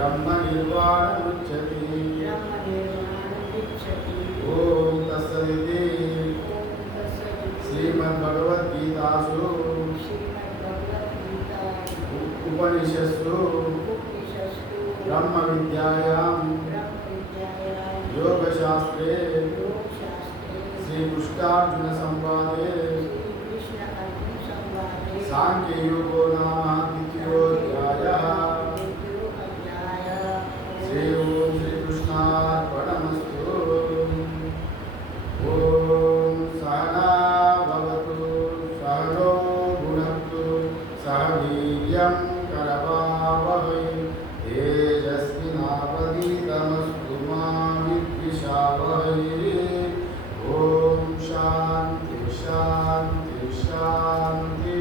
ब्रह्मनिर्वाणमुच्यते। ओम तत्सदिति श्रीमद्भगवद्गीतासु उपनिषत्सु ब्रह्मविद्यायां योगशास्त्रे श्रीकृष्णार्जुनसंवादे सांख्ययोगो नाम द्वितीयोऽध्यायः। श्री ओम श्रीकृष्णार्पणमस्तु। ओम सहना भवतु सहनो भुनक्तु सह वीर्यं करवावहै तेजस्विनावधीतमस्तु मा विद्विषावहै। ओम शांति शांति शांति।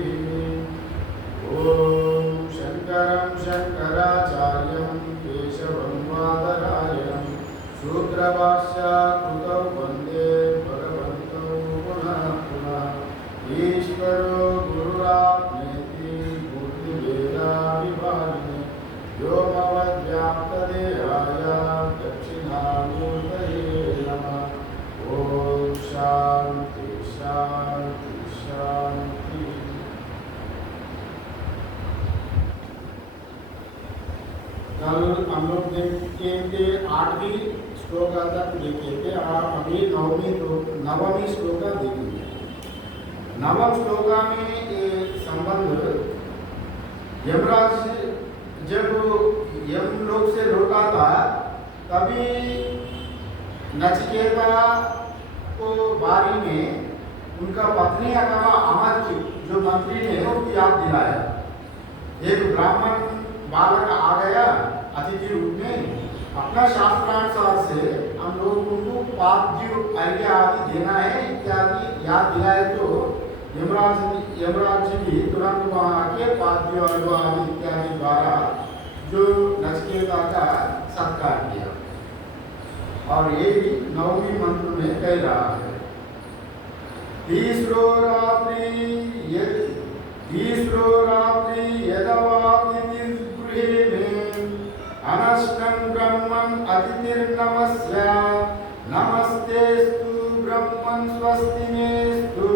ओम शंकरं शंकराचार्यं केशवं बादरायणं शूद्रभाष्यकृतौ वन्दे भगवन्तौ पुनः पुनः। ईश्वरो गुरुरात्मेति मूर्तिभेदाविभागिने व्योमवद्व्याप्तदेहाय दक्षिणामूर्तये नमः। ओम शांति शांति शांति। कल हम लोग देखेंगे 8वीं श्लोक तक देखे थे और अभी नवमी श्लोक देखेंगे। नवम श्लोक में संबंध यमराज जब यमलोक से लौटा था तभी नचिकेता को बारी में उनका पत्नी अथवा अमर जो मंत्री ने उसको याद दिलाया। एक ब्राह्मण बालक आ गया अतिथि रूप में, अपना शास्त्रानुसार से हम लोग उनको पाद्य अर्घ्य आदि देना है इत्यादि याद दिलाए तो यमराज जी भी तुरंत वहाँ आके पाद्य अर्घ्य आदि इत्यादि द्वारा जो नचिकेता का सत्कार किया। और ये भी नवमी मंत्र में कह रहा है। तीसरो रात्रि यदवातिथि गृहे में अनष्टं ब्रह्मन् अतिथिर्नमस्यात् नमस्तेस्तु ब्रह्मन् स्वस्ति मेस्तु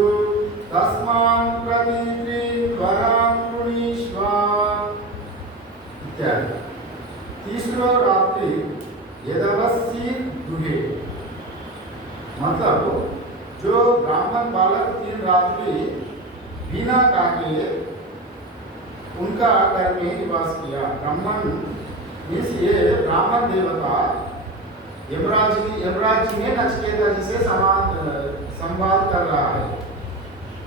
तस्मान् प्रतीक्रीन् वरान् कृणीष्व इत्यादि। तीसरो रात्रि यदवसीत गृहे मतलब जो ब्राह्मण बालक 3 रात्रि बिना काटे उनका घर में निवास किया। ब्राह्मण मीन्स ये ब्राह्मण देवता यमराज जी ने नचिकेता जी से संवाद कर रहा है।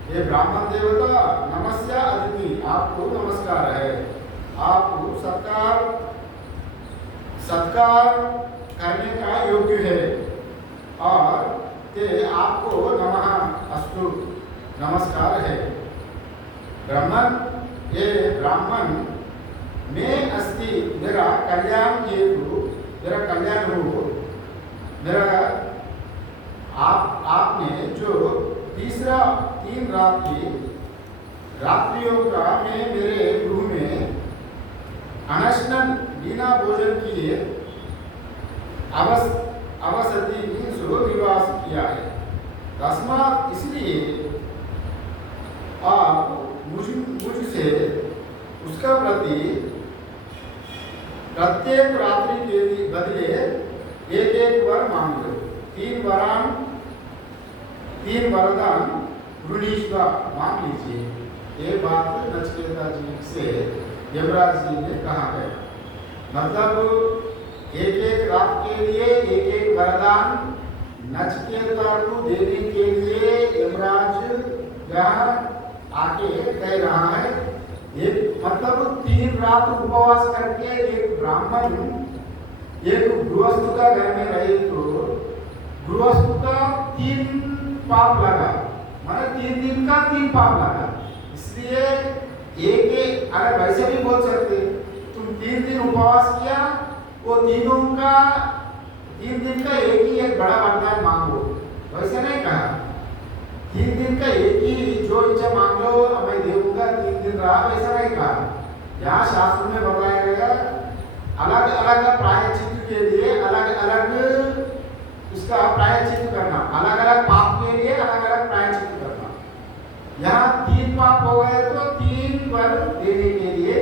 ये ब्राह्मण देवता नमस्या अतिथि आपको नमस्कार है, आपको सत्कार करने का योग्य है और ते आपको नमः अस्तु नमस्कार है। ये ब्राह्मण में अस्ति मेरा कल्याण हेतु मेरा कल्याण हो आपने जो 3 रात्रियों का मैं मेरे गृह में अनशन बिना भोजन किए अवसति निवास किया है। तस्मात् इसलिए आप मुझसे उसका प्रति प्रत्येक रात्रि के बदले एक वर मांग लो। 3 वरदान गृणीष्व मांग लीजिए। ये बात नचिकेता जी से यमराज जी ने कहा है। मतलब एक रात के लिए एक वरदान नचिकेता को देने के लिए यमराज यहाँ आके कह रहा है। एक मतलब 3 रात उपवास करके एक ब्राह्मण एक गृहस्थ का घर में रहे तो गृहस्थ का 3 पाप लगा, माने 3 दिन का 3 पाप लगा। इसलिए एक अगर वैसे भी बोल सकते तुम 3 दिन उपवास किया, वो 3 दिन का एक बड़ा वरदान मांगो, वैसे नहीं कहा। 3 दिन का एक ही जो इच्छा मांग लो मैं देऊंगा, 3 दिन रहा, वैसा नहीं कहा। यहाँ शास्त्र में बताया गया अलग अलग प्रायश्चित के लिए अलग अलग उसका प्रायश्चित करना, अलग अलग पाप के लिए अलग अलग प्रायश्चित करना। यहाँ 3 पाप हो गए तो 3 वर देने के लिए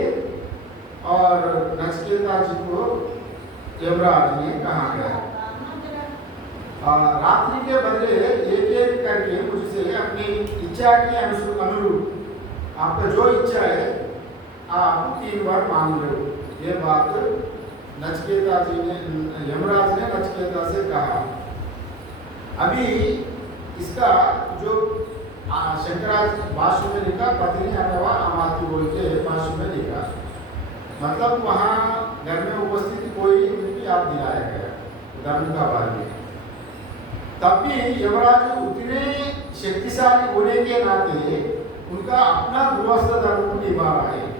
और नचिकेता जी को यमराज ने कहा गया, रात्रि के बदले एक एक करके मुझसे अपनी इच्छा के अनुरूप आपका जो इच्छा है आप 3 बार मांग लो। ये बात नचिकेता जी ने, यमराज ने नचिकेता से कहा। अभी इसका जो शंकराचार्य भाष्य में लिखा, पत्नी अथवा अमात्य बोल के भाष्य में लिखा, मतलब वहाँ घर में उपस्थित कोई उनकी याद दिलाया गया धर्म का भाग्य। तब भी यमराज उतने शक्तिशाली होने के नाते उनका अपना गृहस्थ धर्म को निभा रहा है।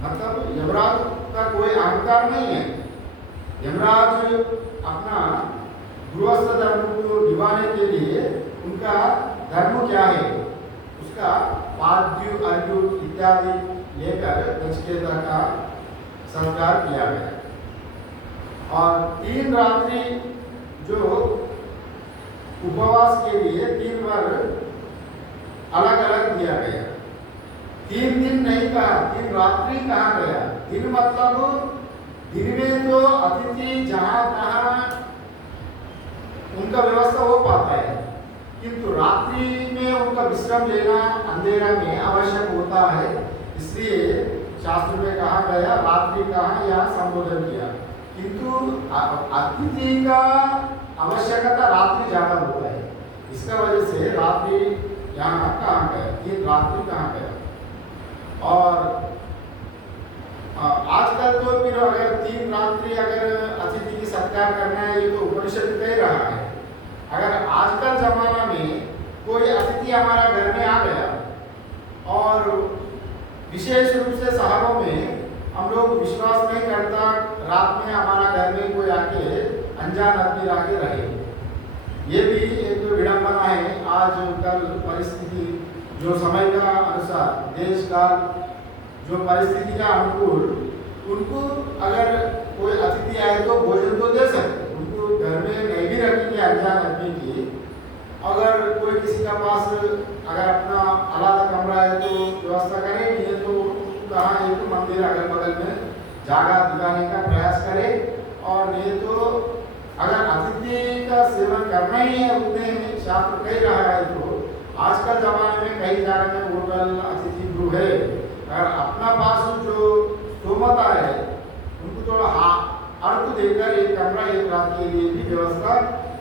मतलब यमराज का कोई अहंकार नहीं है। यमराज अपना गृहस्थ धर्म को निभाने के लिए उनका धर्म क्या है, उसका पाद्य अर्घ्य इत्यादि लेकर नचिकेता का संस्कार किया गया। और 3 रात्रि जो उपवास के लिए 3 बार अलग अलग दिया गया। 3 दिन नहीं कहा, 3 रात्रि कहा गया। दिन मतलब दिन में तो अतिथि जहाँ तहाँ उनका व्यवस्था हो पाता है, किंतु रात्रि में उनका विश्राम लेना अंधेरा में आवश्यक होता है। इसलिए शास्त्र में कहा गया, रात्रि कहा या संबोधन किया, किंतु अतिथि का आवश्यकता रात्रि ज्यादा होता है। इसका वजह से रात्रि यहाँ कहा गया, 3 रात्रि कहा गया। और आजकल तो फिर अगर 3 रात्रि अगर अतिथि की सत्कार करना है, ये तो उपनिषद कह रहा है। अगर आजकल जमाना में कोई अतिथि हमारा घर में आ गया और विशेष रूप से शहरों में हम लोग विश्वास नहीं करता रात में हमारा घर में कोई आके अनजान आदमी आके रहे। ये भी एक विडंबना है। आज कल परिस्थिति जो समय का अनुसार देश का जो परिस्थिति का अनुकूल, उनको अगर कोई अतिथि आए तो भोजन तो दे सकते, उनको घर में नहीं भी रखेंगे अनजान आदमी की। अगर कोई किसी का पास अगर अपना आलादा कमरा है तो व्यवस्था करें, नहीं तो कहाँ एक मंदिर अगल बगल में जगह दिलाने का प्रयास करें। और नहीं तो अगर अतिथि का सेवन करना ही है, उतने शास्त्र कह रहा है, तो आज का जमाने में कई जगह में होटल अतिथि गृह है, अगर अपना पास जो स्तोमता है उनको थोड़ा अर्थ देकर एक कमरा एक रात के लिए भी व्यवस्था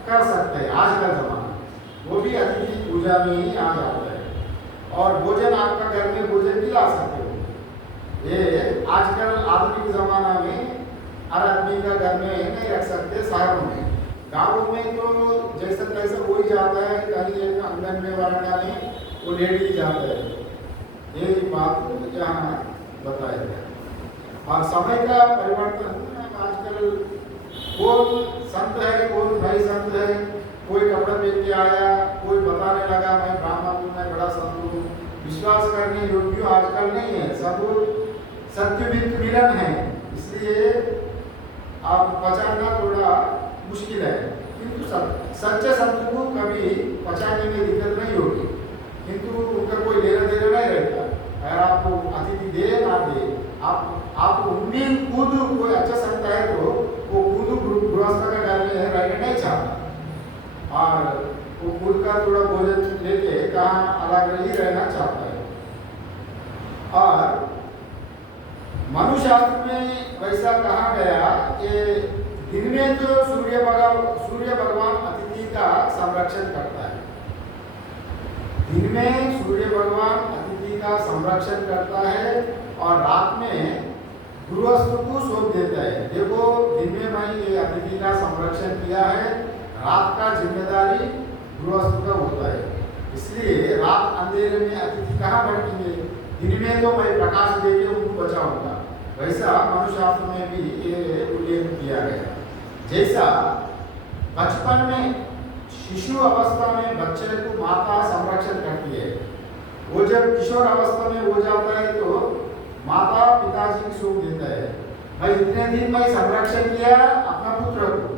कर सकते हैं। आज का जमाना वो भी अतिथि पूजा में ही आ जाता है और भोजन आपका घर में भोजन भी ला सकते हो। ये आजकल आधुनिक जमाना में हर आदमी का घर में नहीं रख सकते। शहरों में, गाँवों में तो जैसा तैसा हो ही जाता है, कहीं एक आंगन में वरांडा में वो लेट ही जाता है। ये बात यहाँ बताया गया। और समय का परिवर्तन आजकल कौन संत है कौन भाई संत है, कोई कपड़ा पहन के आया, कोई बताने लगा मैं ब्राह्मण हूँ, मैं बड़ा संत हूँ। विश्वास करने योग्य आजकल नहीं है, सब सत्य मिलन है। इसलिए आप पहचानना थोड़ा मुश्किल है, किंतु सच्चे संत को कभी पहचानने में दिक्कत नहीं होगी, किंतु उनका कोई लेना देना नहीं रहता। अगर आपको अतिथि दे ना दे, आप उम्मीद खुद कोई अच्छा संत है तो वो खुद गृहस्थ का घर में रहना नहीं चाहता और वो खुद का थोड़ा भोजन लेके कहाँ अलग ही रहना चाहता है। और मनुशास्त्र में वैसा कहा गया कि दिन में तो सूर्य भगवान अतिथि का संरक्षण करता है। दिन में सूर्य भगवान अतिथि का संरक्षण करता है और रात में गृहस्थ को सौंप देता है। देखो, दिन में मैंने ये अतिथि का संरक्षण किया है, रात का जिम्मेदारी गृहस्थ का होता है। इसलिए रात अंधेरे में अतिथि कहाँ भटकेंगे, दिन में तो मैं प्रकाश देके उनको बचाऊंगा। वैसा मनुशास्त्र में भी ये उल्लेख किया गया। जैसा बचपन में शिशु अवस्था में बच्चे को माता संरक्षण करती है, वो जब किशोर अवस्था में हो जाता है तो माता पिताजी को सौंप देता है। भाई इतने दिन मैं संरक्षण किया अपना पुत्र को,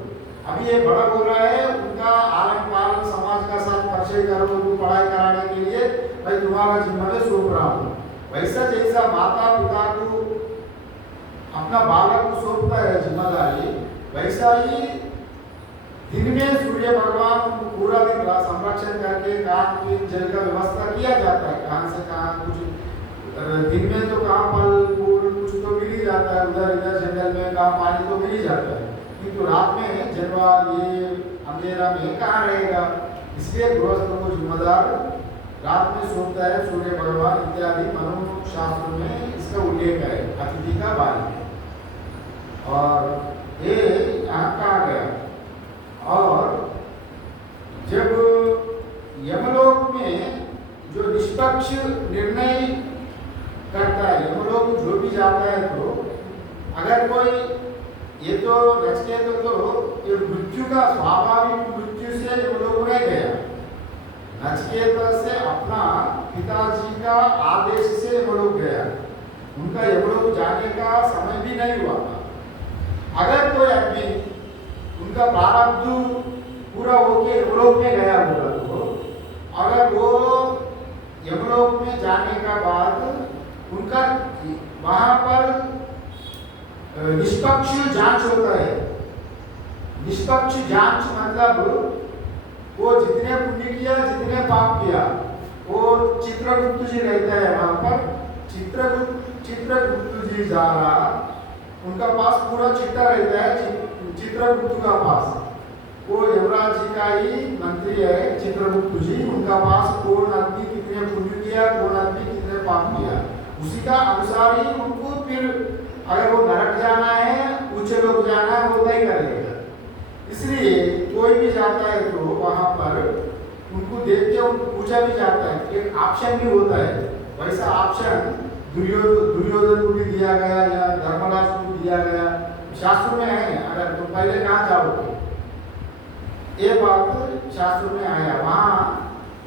अभी ये बड़ा बोल रहा है उनका आलन पालन समाज का साथ परिचय करो, उनको पढ़ाई कराने के लिए भाई तुम्हारा जिम्मेदारी सौंप रहा हूँ। वैसा जैसा माता पिता को अपना बालक को सौंपता है जिम्मेदारी, वैसा ही दिन में सूर्य भगवान उनको पूरा दिन संरक्षण करके खान जल का व्यवस्था किया जाता है। कहाँ से कहाँ कुछ दिन में तो कहाँ फल फूल कुछ तो मिल ही जाता है, उधर इधर जंगल में कहाँ पानी तो मिल ही जाता है, किंतु रात में जलवाल ये अंधेरा में कहाँ रहेगा। इसलिए गृहस्थ को जिम्मेदार रात में सोता है सूर्य भगवान इत्यादि मनु शास्त्र में इसका उल्लेख है अतिथि का बारे में। और ये यहाँ कहा गया। और जब यमलोक में जो निष्पक्ष निर्णय करता है, यमलोक जो भी जाता है, तो अगर कोई ये तो नचिकेता तो ये मृत्यु का स्वाभाविक मृत्यु से यमलोक नहीं गया, नचिकेता से अपना पिताजी का आदेश से यमलोक गया, उनका यमलोक जाने का समय भी नहीं हुआ था। अगर कोई आदमी उनका प्रारब्ध पूरा होके यमलोक में गया होगा, तो अगर वो यमलोक में जाने का बाद उनका वहां पर निष्पक्ष जांच होता है। निष्पक्ष जांच मतलब वो जितने पुण्य किया जितने पाप किया, वो चित्रगुप्त जी रहता है वहां पर, चित्रगुप्त जी जा रहा, उनका पास पूरा चिट्ठा रहता है चित्रगुप्त का पास, वो यमराज जी का ही मंत्री है चित्रगुप्त जी, उनका पास कौन आदमी कितने पुण्य किया कौन आदमी कितने पाप किया, उसी का अनुसार ही उनको फिर अगर वो नरक जाना है ऊंचे लोग जाना है वो तय करेगा। इसलिए कोई भी जाता है तो वहां पर उनको देख के उनको पूछा भी जाता है, एक ऑप्शन भी होता है। वैसा ऑप्शन दुर्योधन को भी दिया गया या धर्मराज को दिया गया, शास्त्र में है। अगर तुम पहले कहाँ जाओगे, ये बात शास्त्र में आया, वहां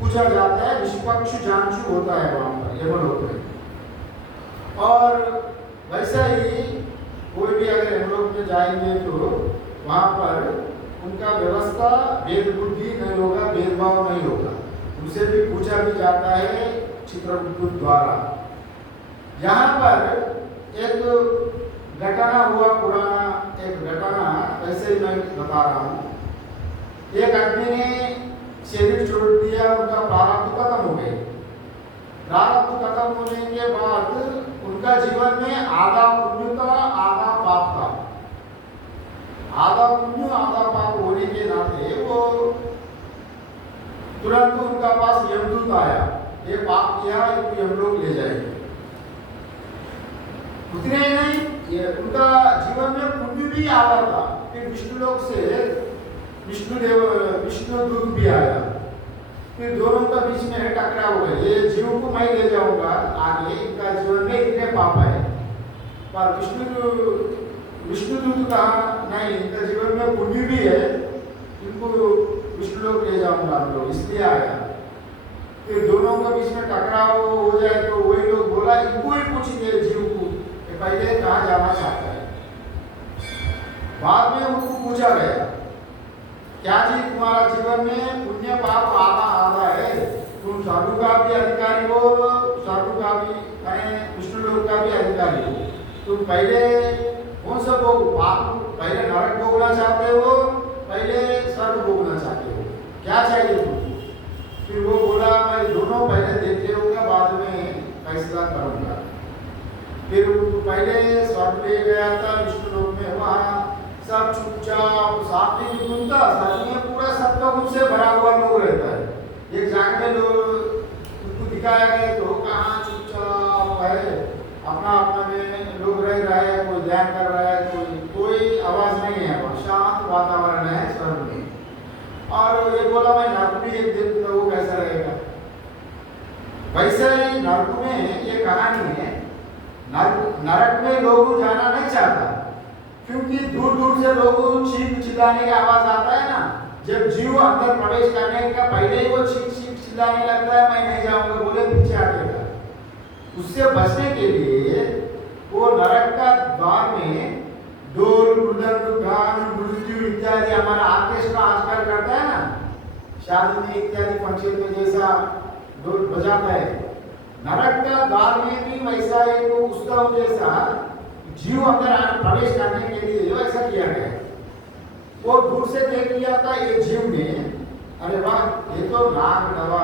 पूछा जाता है, निष्पक्ष जांच होता है वहां पर यमलोक में। और वैसा ही कोई भी अगर यमलोक में जाएंगे तो वहां पर उनका व्यवस्था भेद बुद्धि नहीं होगा, भेदभाव नहीं होगा, उनसे भी पूछा भी जाता है चित्रगुप्त द्वारा। यहाँ पर एक घटना हुआ, पुराना एक घटना ऐसे ही मैं बता रहा हूँ। एक आदमी ने शरीर छोड़ दिया, उनका प्रारब्ध खत्म हो गए। प्रारब्ध खत्म होने के बाद उनका जीवन में आधा पुण्य था आधा पाप था। आधा पुण्य आधा पाप होने के नाते वो तुरंत उनका पास यमदूत आया, ये पाप किया इनको यमलोक ले जाएंगे। उतने ही नहीं, ये उनका जीवन में पुण्य भी आधा था। फिर विष्णु लोक से विष्णु दूत भी आया, फिर दोनों का बीच में टकराव हो गया। ये जीव को मैं ले जाऊंगा आगे, इनका जीवन में इतने पाप है, पर विष्णु दूत कहा नहीं, इनका जीवन में पुण्य भी है, इनको विष्णु लोक ले जाऊंगा हम लोग, इसलिए आया। फिर दोनों के बीच में टकराव हो जाए तो वही लोग बोला, इनको ही पूछेंगे जीव को कि पहले कहाँ जाना चाहता है। बाद में उनको पूछा गया, क्या जी तुम्हारा जीवन में पुण्य पाप आधा आधा है, तुम साधु का भी अधिकारी हो, साधु का भी विष्णु लोक का भी अधिकारी हो, तुम पहले कौन सा भोग, पाप पहले नरक भोगना चाहते हो पहले स्वर्ग भोगना चाहते हो, क्या चाहिए तुमको? फिर वो बोला मैं दोनों पहले देखते रहूंगा, बाद में फैसला करूंगा। फिर पहले स्वर्ग ले गया था विष्णु लोक में, वहाँ सब चुपचाप सात्विक गुण था, सच में पूरा सत्व गुण से भरा हुआ लोग रहता है। एक जगह में लोग उनको दिखाया गया तो कहाँ चुपचाप है, अपना अपना में लोग रह रहा है, कोई ध्यान कर रहा है, कोई आवाज नहीं है, वहाँ शांत वातावरण है स्वर्ग में। और ये बोला मैं नरक भी एक देखूंगा वो कैसा रहेगा। वैसे ही नरक में ये कहानी है, नरक में लोग जाना नहीं चाहता, क्योंकि दूर दूर से लोगों चीख चिल्लाने का आवाज आता है ना, जब जीव अंदर प्रवेश करने का पहले ही वो चीख चिल्लाने लगता है मैं नहीं जाऊंगा, बोले पीछे हटेगा। उससे बचने के लिए वो नरक का द्वार में ढोल मृदंग गान मृत्यु इत्यादि हमारा ऑर्केस्ट्रा आजकल करता है ना शादी में इत्यादि फंक्शन में जैसा ढोल बजाता है नरक का द्वार में भी वैसा एक उत्सव जैसा जीव अंदर प्रवेश करने के लिए ऐसा किया गया वो दूर से देख लिया था ये जीव ने अरे वाह ये तो नाग नवा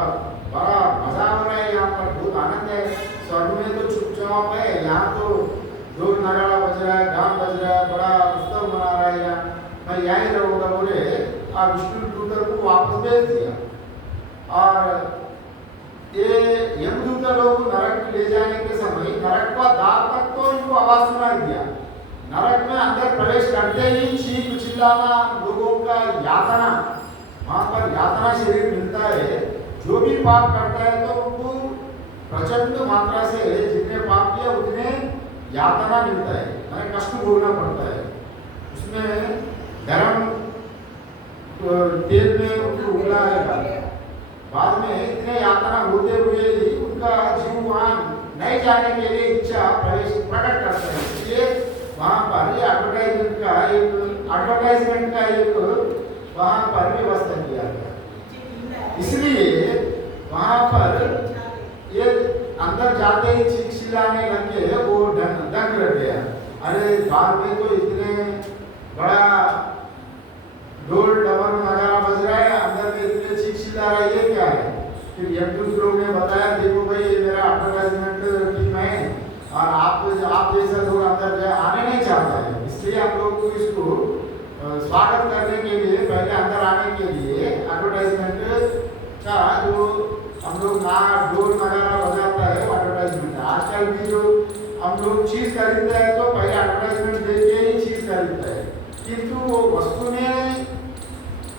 बड़ा मजा हो रहा है यहाँ पर बहुत आनंद है स्वर्ग में तो चुपचाप है यहाँ तो ढोल नगाड़ा बज रहा है गान बज रहा है बड़ा उत्सव मना रहा है यहाँ मैं यहीं रहूँगा बोले और विष्णु दूतर को वापस भेज दिया और ये यमदूत लोग नरक में ले जाने के समय नरक का द्वार तक तो इनको आवाज सुनाई दिया नरक में अंदर प्रवेश करते ही चीख चिल्लाना लोगों का यातना वहां पर यातना शरीर मिलता है जो भी पाप करता है तो उनको प्रचंड मात्रा से जितने पाप किया उतने यातना मिलता है मैंने कष्ट भोगना पड़ता है उसमें गरम तेल में उनको उगलाएगा बाद में इतने यातना होते हुए ही उनका जीव वहां नहीं जाने के लिए इच्छा प्रवेश प्रकट करता है इसलिए वहां पर एडवर्टाइजमेंट का एक वहां पर व्यवस्था किया गया इसलिए वहां पर ये अंदर जाते ही चीख चिल्लाने लगे वो दंग रह गया अरे बाहर में तो इतने बड़ा ढोल डमरू नगाड़ा बज रहा है अंदर में इतने चीख चिल्ला रहा है ये क्या है फिर यमदूत लोग ने बताया देखो भाई ये मेरा एडवर्टाइजमेंट टीम है और आप जैसा लोग अंदर आने नहीं चाहता है इसलिए आप लोग को इसको स्वागत करने के लिए पहले अंदर आने के लिए एडवर्टाइजमेंट का जो हम लोग ढोल नगाड़ा बजाता है वो एडवर्टाइजमेंट है आजकल भी जो हम लोग चीज खरीदते हैं तो पहले एडवर्टाइजमेंट देख के ही चीज खरीदता है किंतु वो वस्तु में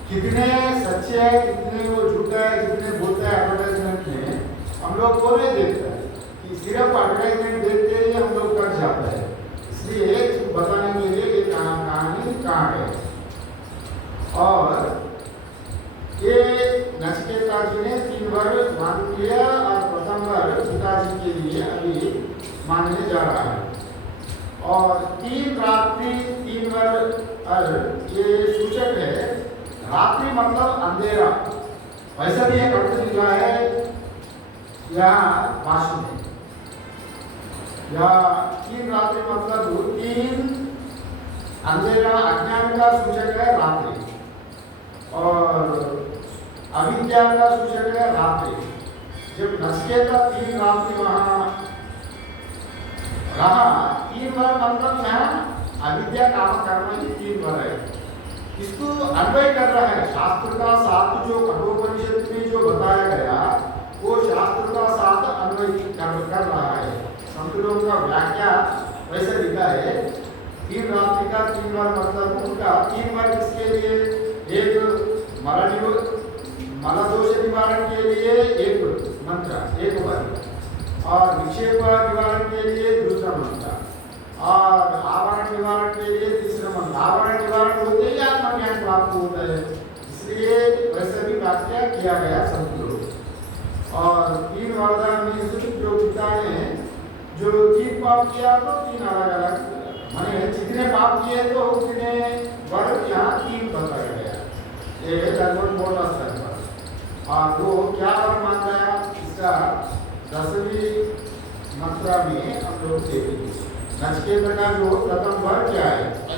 कितने सच्चे है कितने वो झूठा है कितने बोलता है एडवर्टाइजमेंट में हम लोग को नहीं देखता है कि सिर्फ एडवर्टाइजमेंट देखते ही हम लोग कर जाता है इसलिए बताने के लिए ये कहानी कहाँ है और ये नचिकेता जी ने 3 बार मान लिया और प्रथम बार पिताजी के लिए अभी मानने जा रहा है और 3 रात्रि 3 बार ये सूचक है रात्रि मतलब अंधेरा वैसा भी एक अर्थ लिखा है यहाँ भाषण में या 3 रात्रि मतलब 3 अंधेरा अज्ञान का सूचक है रात्रि और अविद्या का सूचक है रात्रि जब नचिकेता 3 रात्रि वहां रहा 3 बार मतलब यहाँ अविद्या काम करना ही 3 बार है इसको अन्वय कर रहा है शास्त्र का साथ जो कठोपनिषद में जो बताया गया वो शास्त्र का साथ अन्वय कर रहा है संतों का व्याख्या वैसे लिखा है 3 रात्रि का 3 बार मतलब उनका 3 बार किसके लिए एक मलदोष निवारण के लिए एक मंत्र एक बार और विक्षेप निवारण के लिए दूसरा मंत्र और आवरण निवारण के लिए तीसरा मंत्र आवरण निवारण होते ही आत्मज्ञान प्राप्त होता है इसलिए वैसे भी व्याख्या किया गया संतों और 3 वरदान में जो पिता ने जो 3 पाप किया तो 3 अलग अलग माने जितने पाप किए तो उतने वर यहाँ 3 बताया गया ये लगभग बोला स्तर पर और वो क्या वर मान गया इसका 10वीं मात्रा में हम लोग देखेंगे नचिकेता का जो प्रथम वर क्या है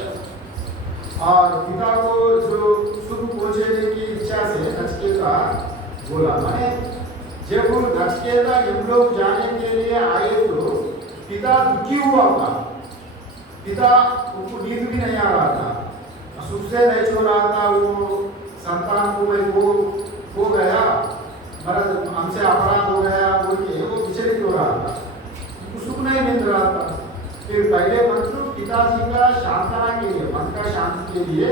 और पिता को जो सुख पहुंचने की इच्छा से नचिकेता बोला माने जब वो नचिकेता यमलोक जाने के लिए आए तो पिता दुखी हुआ था पिता उनको नींद भी नहीं आ रहा था सुख से नहीं छो रहा था वो संतान को मैं वो गया मरद हमसे अपराध हो गया बोल के वो विचलित हो रहा था उनको सुख नहीं मिल रहा था फिर पहले मंत्र पिताजी का शांतना के लिए मन का शांति के लिए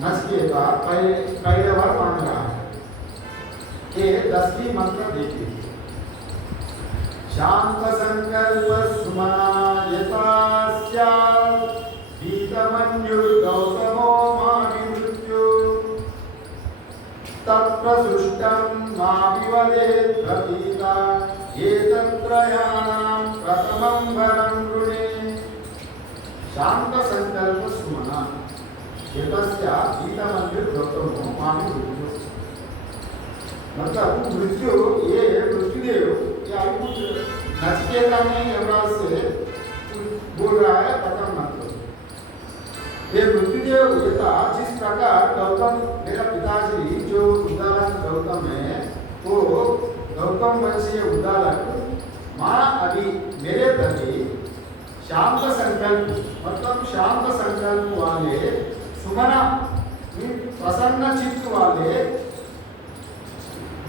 नचिकेता पहले बार मांग रहा है ये 10वीं मंत्र देखिए शांत संकल्प सुमनायतास्या भीतमन्युर गौतमो मानि मृत्यु तत्प्रसृष्टं माविवदेत् प्रतीता एतत्त्रयाणां प्रथमं वरं गृणे शांत संकल्प सुमना एतस्य गीतामंदिर गौतमो मामी मृत्यु। मतलब मृत्यु ये मृत्युदेव या नचिकेता ने यमराज से बोल रहा है प्रथम मंत्र। ये मृत्युदेव देवता जिस प्रकार गौतम मेरा पिताजी जो उद्दालक गौतम है वो गौतम वंशीय उद्दालक माँ अभी मेरे प्रति शांत संकल्प मतलब शांत संकल्प वाले सुमना प्रसन्न चित्त वाले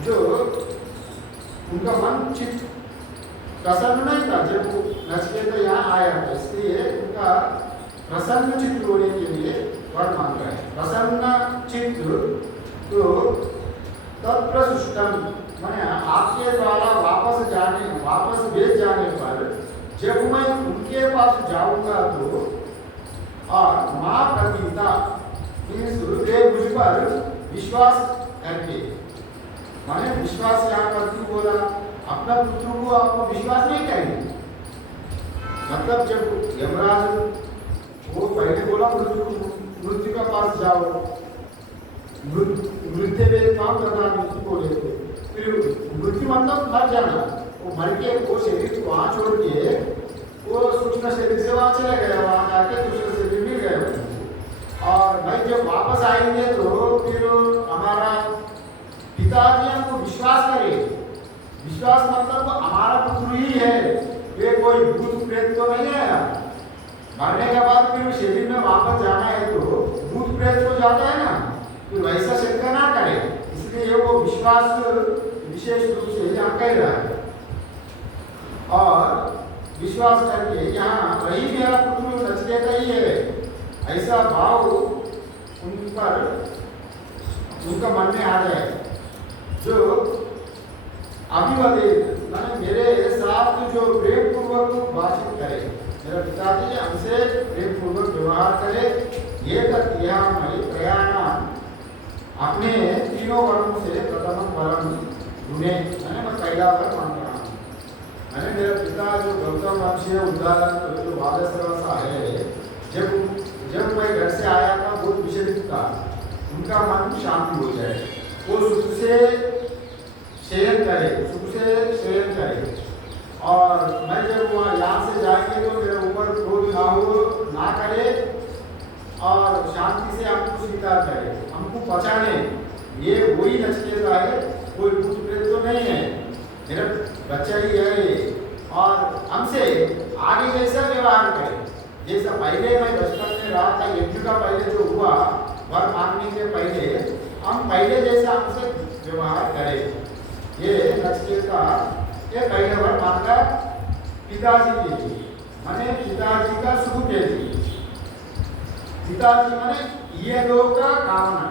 जो उनका मन चित्त प्रसन्न नहीं था जब नचिकेता यहाँ आया था, इसलिए उनका प्रसन्न चित्त होने के लिए वर मांग रहे हैं। प्रसन्न चित्त तो तत्प्रसुष्टम माने आपके द्वारा वापस भेज जाने पर जब मैं उनके पास जाऊंगा तो और माँ प्रतिता वे मुझ पर विश्वास करके माने विश्वास यहाँ पर क्यों बोला, अपना पुत्र को आपको विश्वास नहीं करेंगे। मतलब जब यमराज वो पहले बोला मृत्यु का पास जाओ, मृत्यु वेद काम करना मृत्यु बोले थे, फिर मृत्यु मतलब मर जाना, वो मर के वो शरीर को वहाँ छोड़ के वो सूक्ष्म शरीर से वहाँ चले गए, वहाँ जाके दूसरे शरीर मिल गए। और भाई जब वापस आएंगे तो फिर हमारा पिताजी हमको विश्वास करे, विश्वास मतलब हमारा पुत्र ही है, ये कोई भूत प्रेत तो नहीं है। मरने के बाद फिर शरीर में वापस जाना है तो भूत प्रेत हो जाता है ना, फिर वैसा शंका ना करे, इसलिए वो विश्वास विशेष रूप से यहाँ कह रहा है। और विश्वास करके यहाँ वही मेरा पुत्र नचिकेता ही है, ऐसा भाव उन पर उनका मन में आ जाए। जो अभिवादित माने मेरे साथ जो प्रेम पूर्वक बातचीत करे, मेरा पिताजी हमसे प्रेम पूर्वक व्यवहार करे, ये तक यह मैं प्रयाण अपने तीनों वर्णों से प्रथम वर्ण ढूंढे, मैंने मैं पहला वर्ण मांग रहा हूँ। मैंने मेरा पिता जो गौतम वंशीय उद्दालक जो वादस्रवसा है, जब मैं घर से आया था बहुत विचलित था, उनका मन शांति हो जाए, वो सुख से शयन करे। और मैं जब वहाँ यहाँ से जाएंगे तो मेरे ऊपर क्रोध ना करे और शांति से हमको स्वीकार करे, हमको पहचाने ये वही नचिकेता है, कोई भूत प्रेत तो नहीं है, मेरा बच्चा ही है ये। और हमसे आगे जैसा व्यवहार करे, जैसा पहले मैं बचपन में रहा था, यज्ञ का पहले जो हुआ वर मांगने के पहले हम पहले जैसा हमसे व्यवहार करें। ये नचिकेता ये पहले वर मांगा पिताजी के लिए, माने पिताजी का सुख के लिए। पिताजी माने ये लोग का कामना,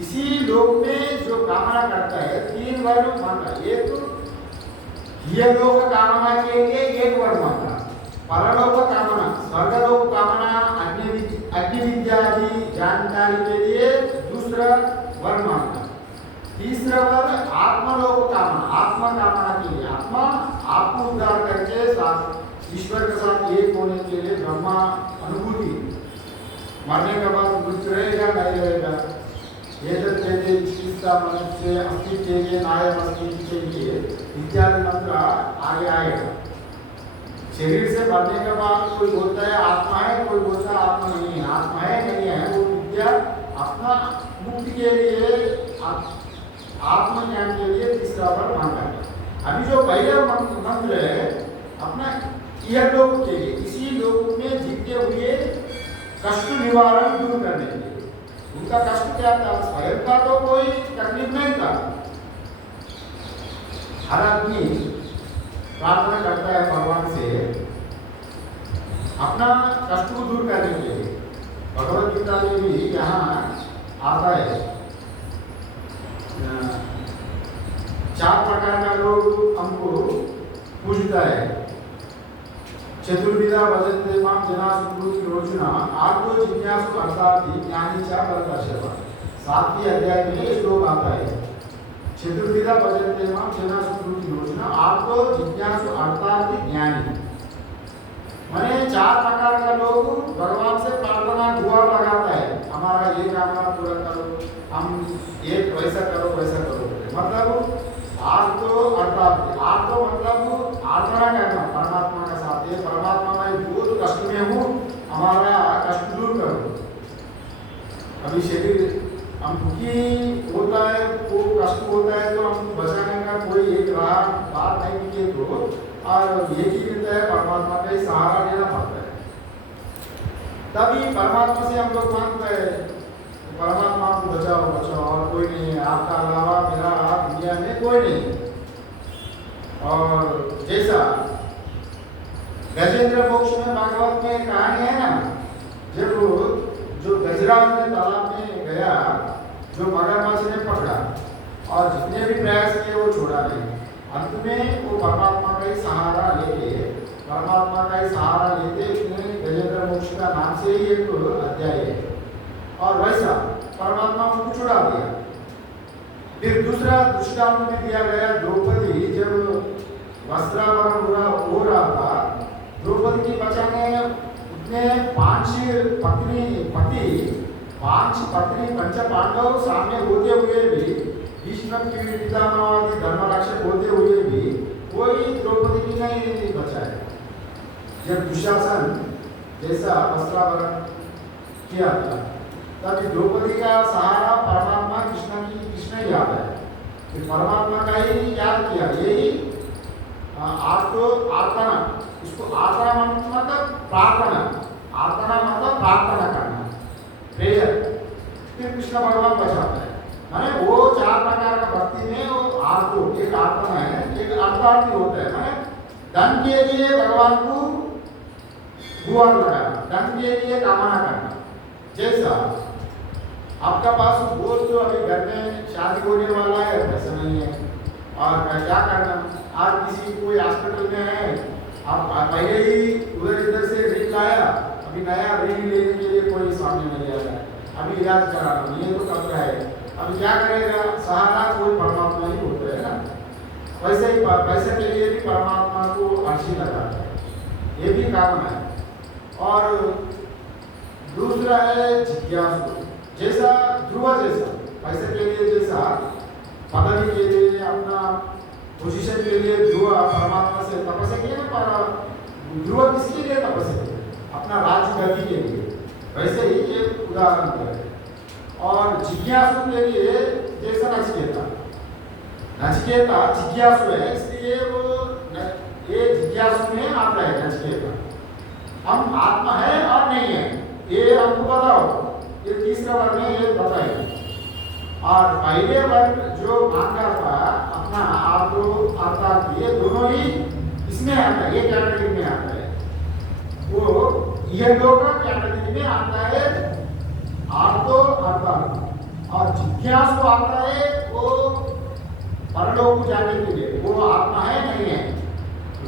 इसी लोक में जो कामना करता है, तीन वर्ण मांगा, एक ये लोक कामना के लिए एक वर्ण मांगा, परलोक कामना स्वर्गलोक कामना अग्नि विद्यादि जानकारी के लिए दूसरा वर्ण मांगा, तीसरा वर्ण आत्मलोक कामना आत्मा कामना के लिए, आत्मा आपको उद्धार करके साथ ईश्वर के साथ एक होने के लिए ब्रह्मा अनुभूति, मरने के बाद मृत्यु रहेगा नहीं रहेगा, ये जब कहते चिकित्सा मनुष्य अस्तित्व के लिए नायम अस्तित्व के लिए इत्यादि मंत्र आगे आएगा। शरीर से मरने के बाद कोई बोलता है आत्मा है, कोई बोलता है आत्मा नहीं है, आत्मा है नहीं है, वो विद्या अपना मुक्ति के लिए आत्मज्ञान के लिए तीसरा वर्ण मांगा है। अभी जो पहले मंत्र है अपना यह लोक के लिए, इसी लोक में जीते हुए कष्ट निवारण दूर करने के लिए। उनका कष्ट क्या था, स्वयं का तो कोई तकलीफ नहीं था, हर आदमी प्रार्थना करता है भगवान से अपना कष्ट को दूर करने के लिए। भगवत गीता में भी यहाँ आता है, चार प्रकार का लोग हमको पूछता है, चतुर्विधा भजन्ते मां जनाः सुकृति रोचना आत्मो जिज्ञासु अर्थार्थी ज्ञानी च परतः। 7वें अध्याय में ये श्लोक आता है, चतुर्विधा भजन्ते मां जनाः सुकृति रोचना आत्मो जिज्ञासु अर्थार्थी ज्ञानी। मैंने 4 प्रकार का लोग भगवान से प्रार्थना दुआ लगाता है, हमारा ये काम पूरा करो, हम ये वैसा करो वैसा करो। मतलब आर्थ तो मतलब आराधना करना परमात्मा का साथ, ये परमात्मा मैं जो कष्ट में हूँ हमारा कष्ट दूर करो। अभी शरीर हम दुखी होता है, वो कष्ट होता है, तो हम बचाने का कोई एक राह बात नहीं मिले तो और ये ही मिलता है, परमात्मा का ही सहारा लेना पड़ता है। तभी परमात्मा से हम लोग मांगते हैं परमात्मा को बचाओ बचाओ, और कोई नहीं है आपका अलावा, मेरा दुनिया में कोई नहीं। और जैसा गजेंद्र मोक्ष में भागवत में कहानी है ना, जब जो गजराज ने तालाब में गया, जो मगरमच्छ ने पकड़ा और जितने भी प्रयास किए वो छोड़ा नहीं, अंत में वो परमात्मा का ही सहारा लेते इसने गजेंद्र मोक्ष का नाम से ही एक अध्याय है। और वैसा परमात्मा उनको छुड़ा दिया। फिर दूसरा दृष्टांत में दिया गया, द्रौपदी जब वस्त्राभरण हो रहा था, द्रौपदी की बचाने उतने 5 पत्नी पंच पांडव सामने होते हुए भी, भीष्म पितामह धर्मरक्षक होते हुए भी कोई द्रौपदी की नहीं बचाए। जब दुशासन जैसा वस्त्राभरण किया था, तब द्रौपदी का सहारा परमात्मा कृष्ण ही याद है, फिर परमात्मा का ही याद किया। यही आर्तना, इसको आर्तना मतलब प्रार्थना, आर्तना मतलब प्रार्थना करना, प्रेयर, फिर कृष्ण भगवान बचाता है। माने वो 4 प्रकार का भक्ति में वो आर्तो, एक आर्तना है, एक अर्थार्थी होता है, माने धन के लिए भगवान को गुहार लगाना, धन के लिए कामना करना। जैसा आपका पास बोझ जो अभी घर में शादी होने वाला है, पैसा नहीं है और क्या करना, आप किसी कोई हॉस्पिटल में है, आप पहले ही उधर से रिंग लाया, अभी नया रिंग लेने के लिए कोई सामने नहीं आया, अभी इलाज कराना ये तो कब है, अभी क्या करेगा, सहारा कोई परमात्मा ही होता है ना। वैसे ही पैसे के लिए भी परमात्मा को अर्जी लगाता है, ये भी काम है। और दूसरा है जिज्ञासु, जैसा ध्रुव जैसा पैसे के लिए, जैसा पदवी के लिए, अपना पोजीशन के लिए ध्रुव परमात्मा से तपस्या किया ना, पर ध्रुव किसके लिए तपस्या किया, अपना राज्य गति के लिए, वैसे ही एक उदाहरण है। और जिज्ञासु के लिए जैसा नचिकेता जिज्ञासु है, इसलिए वो ये जिज्ञासु में आता है नचिकेता, हम आत्मा है और नहीं है ये हमको बताओ, ये तीसरा वर्ग में ये बताइए। और पहले वर्ग जो मांगा था अपना अर्थात ये दोनों ही इसमें आता है, ये कैटेगरी में आता है, वो यह लोग कैटेगरी में आता है आर्थो अर्थात। और जिज्ञासु आता है वो परलोक जाने के लिए, वो आत्मा है नहीं है,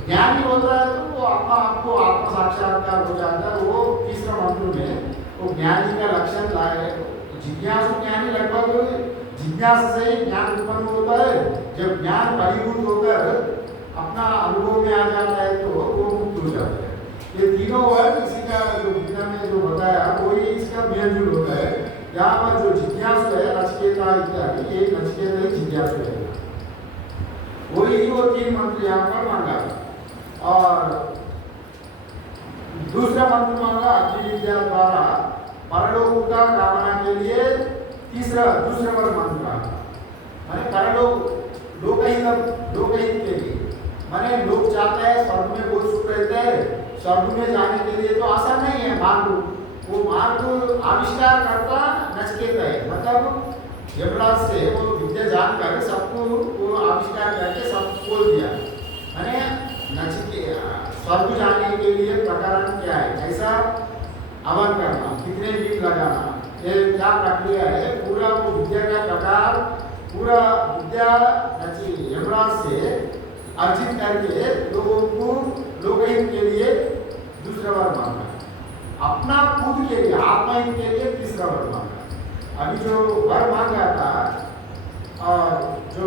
ज्ञानी होता है तो वो आत्मा आपको आत्म साक्षात्कार हो जाता है। वो तीसरा मंत्र में वो ज्ञानी का लक्षण लाए, जिज्ञासु ज्ञानी लगभग जिज्ञासा से ही ज्ञान उत्पन्न होता है। जब ज्ञान परिभूत होकर अपना अनुभव में आ जाता है तो वो मुक्त हो जाता है। ये तीनों वर्ग इसी का जो गीता में जो बताया वही इसका मेलजोल होता है। यहाँ पर जो जिज्ञासु है नचिकेता इत्यादि, ये नचिकेता ही जिज्ञासु है, वही वो 3 मंत्र यहाँ पर मांगा। और दूसरा मंत्र मांगा अग्नि विद्या द्वारा परलोक का कामना के लिए, दूसरा वर्ग मंत्र माने परलोक लोकहित के लिए, माने लोग चाहते हैं स्वर्ग में बहुत सुख रहते हैं, स्वर्ग में जाने के लिए तो आसान नहीं है मार्ग, वो मार्ग आविष्कार करता नचिकेता है। मतलब यमराज से वो विद्या जानकर सबको वो आविष्कार करके सब खोल दिया। मैंने स्वर्ग जाने के लिए प्रकरण क्या है, कैसा हवन करना, कितने दीप लगाना, ये क्या प्रक्रिया है, पूरा वो विद्या का प्रकार, पूरा विद्या यमराज से अर्जित करके लोगों को लोकहित के लिए दूसरा वर्ग मांगा, अपना खुद के लिए आत्महित के लिए तीसरा वर्ग मांगा। अभी जो वर्ग मांगा था और जो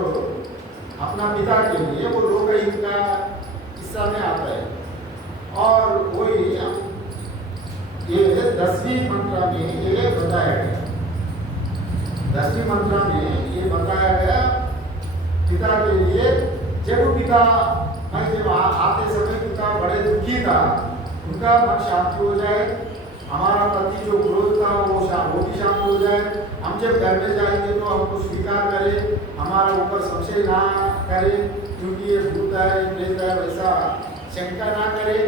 अपना पिता के लिए वो लोकहित का हिस्सा में आता है। और वही ये 10वीं मंत्र में ये बताया गया। 10वीं मंत्र में ये बताया गया पिता के लिए। जब पिता जब आते समय पिता बड़े दुखी था, उनका मन शांति हो जाए, हमारा प्रति जो क्रोध था वो भी शांत हो जाए, हम जब घर में जाएंगे तो हमको स्वीकार करे, हमारा ऊपर संशय ना करे क्योंकि ये भूत है प्रेत है वैसा शंका ना करे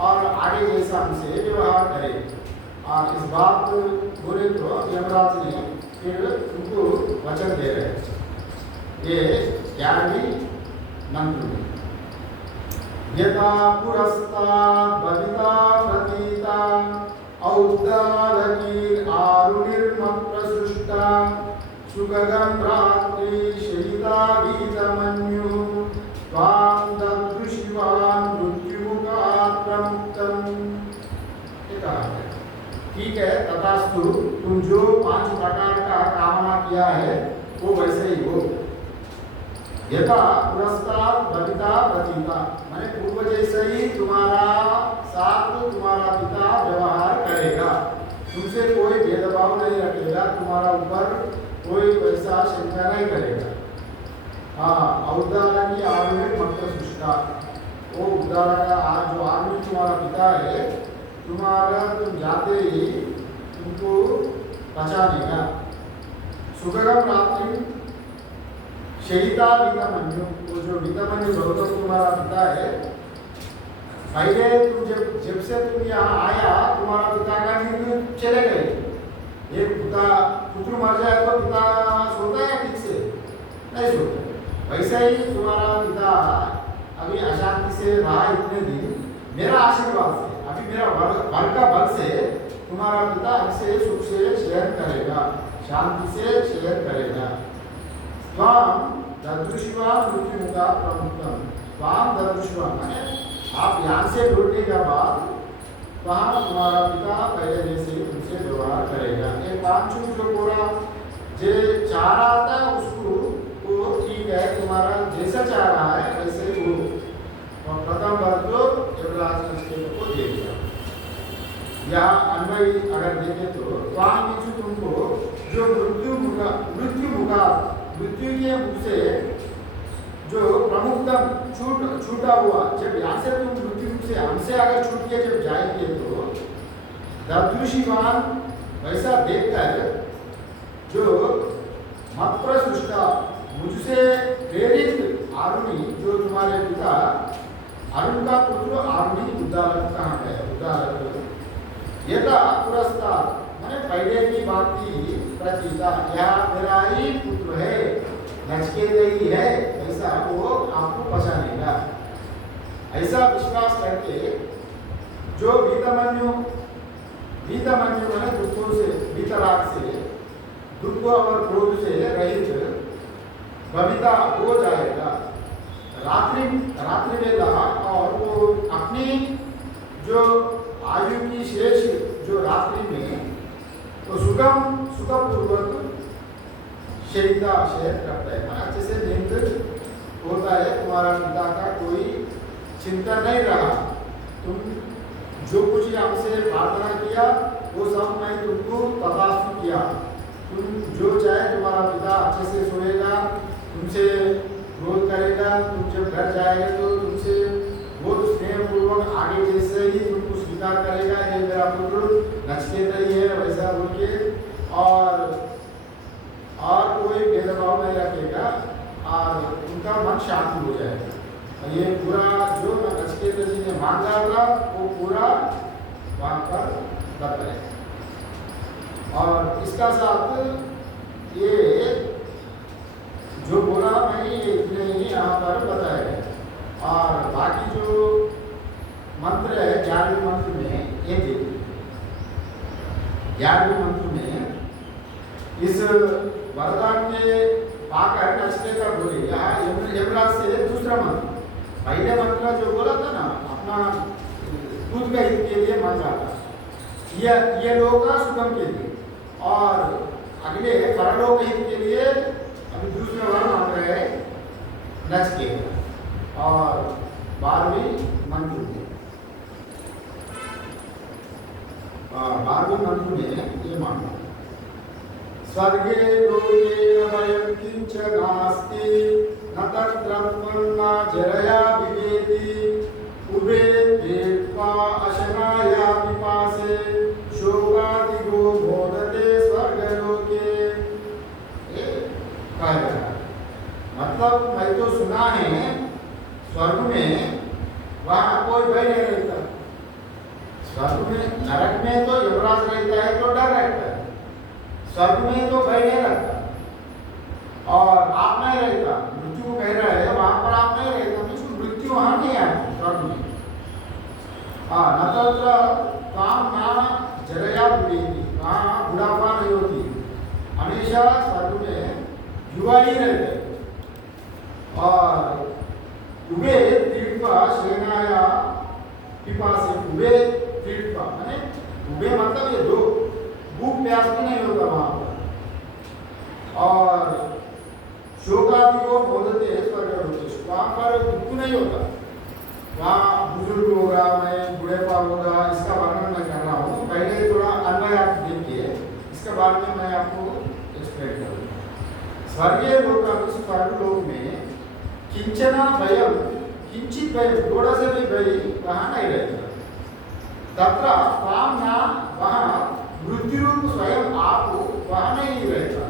और आगे जैसा हमसे व्यवहार करे। और इस बात बोले तो यमराज ने फिर उनको वचन दे रहे। ये 11वीं मंत्र में यथा पुरस्तात् भविता प्रतीता औद्दालकी आरुणिर्मप्रसृष्टा सुगगं रात्रि शयिता वीतमन्युः त्वां ददृशिवान् मृत्युमुखात् प्रमुक्तम्। ठीक है, तथास्तु, तुम जो 5 प्रकार का कामना किया है वो वैसे ही हो। यथा पुरस्तात् भविता प्रतीता, मैंने पूर्व जैसे ही तुम्हारा साथ तुम्हारा पिता व्यवहार करेगा, तुमसे कोई भेदभाव नहीं रखेगा, तुम्हारा ऊपर कोई वैसा शंका नहीं करेगा। हाँ, औदारा की आरुणि मंत्र सृष्टा, वो उदारा का आज जो आरुणि तुम्हारा पिता है, तुम्हारा तुम जाते ही तुमको बचा लेगा। सुगरम रात्रि शयिता वीतमन्यु, वो जो वीतमन्यु गौतम तुम्हारा पिता है, पहले तुम जब से तुम यहाँ आया तुम्हारा पिता का नींद चले गए। एक पुत्र मर जाए तो पिता सोता है ठीक से नहीं सोता, वैसे ही तुम्हारा पिता अभी अशांति से रहा इतने दिन, मेरा आशीर्वाद से, अभी मेरा वर का बल से तुम्हारा पिता हमसे सुख से शेयर करेगा, शांति से शेयर करेगा। स्वाम ददृश्वा मृत्युमुखा प्रमुक्तम, स्वाम ददृश्वा माने आप यहाँ से लौटने के बाद वहाँ तुम्हारा पिता पहले जैसे ही तुमसे व्यवहार करेगा। ये 5 जो बोला जे चाह रहा था उसको वो ठीक है, तुम्हारा जैसा चाह रहा है वैसे ही वो, और प्रथम बार तो यमराज को दे दिया। यहाँ अन्वय अगर देखें तो वहाँ तुमको जो मृत्यु के मुख से जो प्रमुखतम छूटा हुआ, जब यहाँ से तुम मृत्यु से हमसे अगर छूट के जब जाएंगे तो ददृशिवान वैसा देखकर जो मत प्रसृष्टा मुझसे प्रेरित आरुणि, जो तुम्हारे पिता अरुण का पुत्र आरुणि उदालक कहाँ है, उदालक यथा पुरस्तात् मैंने पहले की बात की प्रतीता, यह मेरा ही पुत्र है, नचिकेता ही है, ऐसा वो आपको पहचानेगा। ऐसा विश्वास करके जो वीतमन्यु मैंने दुखों से, वीतराग से, दुख और क्रोध से रहित भविता हो जाएगा रात्रि वेला, और वो अपनी जो आयु की शेष जो रात्रि में तो सुखपूर्वक शयिता शेयर करता है, अच्छे से नींद होता है। तुम्हारा पिता का कोई चिंता नहीं रहा, तुम जो कुछ हमसे प्रार्थना किया वो सब मैं तुमको तथास्तु किया, तुम जो चाहे तुम्हारा पिता अच्छे से सोएगा, तुमसे क्रोध करेगा, तुम जब घर जाएगा तो तुमसे बहुत स्नेहपूर्वक आगे जैसे ही तुमको स्वीकार करेगा, ये मेरा पुत्र नचिकेता ही है वैसा बोल के, और कोई भेदभाव नहीं रखेगा और उनका मन शांत हो जाएगा। ये पूरा जो नचिकेता जी ने मांगा था वो पूरा वहाँ पर बताया। और इसका साथ ये जो बोला मैं इतने ही यहाँ पर बताया है, और बाकी जो मंत्र है 11वें मंत्र में ये देखिए, 11वें मंत्र में इस वरदान के पाकर नचिकेता बोले, यहाँ यमराज से दूसरा मंत्र, पहले मंत्र जो बोला था ना अपना खुद के हित के लिए मांगा था, ये लोग का सुगम के लिए, और अगले परलोक हित के लिए अभी दूसरा वर मांग रहे हैं नचिकेता। और 12वें मंत्र में 12वें मंत्र में ये मानना स्वर्गे लोके भयं किंच नास्ति न तत्र त्वन्ना जरया विवेति उभे तीर्त्वा अशनाया पिपासे शोकादिगो मोदते स्वर्गलोके। कहा जा रहा है मतलब मैं तो सुना है स्वर्ग में वहाँ कोई भय नहीं रहता। स्वर्ग में नरक में तो यमराज रहता है तो डर रहता है, स्वर्ग में तो भय नहीं रहता और आप नहीं रहता। मृत्यु कह रहा है वहां पर आप नहीं रहता, मृत्यु वहां नहीं आती स्वर्ग में। न तत्र काम ना जरया बुढ़ेगी, वहाँ बुढ़ापा नहीं होती, हमेशा स्वर्ग में युवा ही रहते। और उबे तीर्थवा सेनाया पिपासे, उबे तीर्थवा माने उबे मतलब ये दो भूख प्यास भी नहीं होता वहां पर। और शोकादि को बोलते स्वर्ग, वहां पर दुख नहीं होता। वहाँ बुजुर्ग होगा, मैं बुढ़ेपा होगा, इसका वर्णन मैं कर रहा हूँ। पहले थोड़ा अन्वय आप देखिए, इसके बाद में मैं आपको एक्सप्लेन करूँगा। स्वर्गीय लोक, स्वर्ग लोक में किंचना भयम, किंचित भय, थोड़ा से भी भय वहाँ नहीं रहता। तत्र कामना, वहाँ मृत्यु रूप स्वयं आप वहाँ नहीं रहता।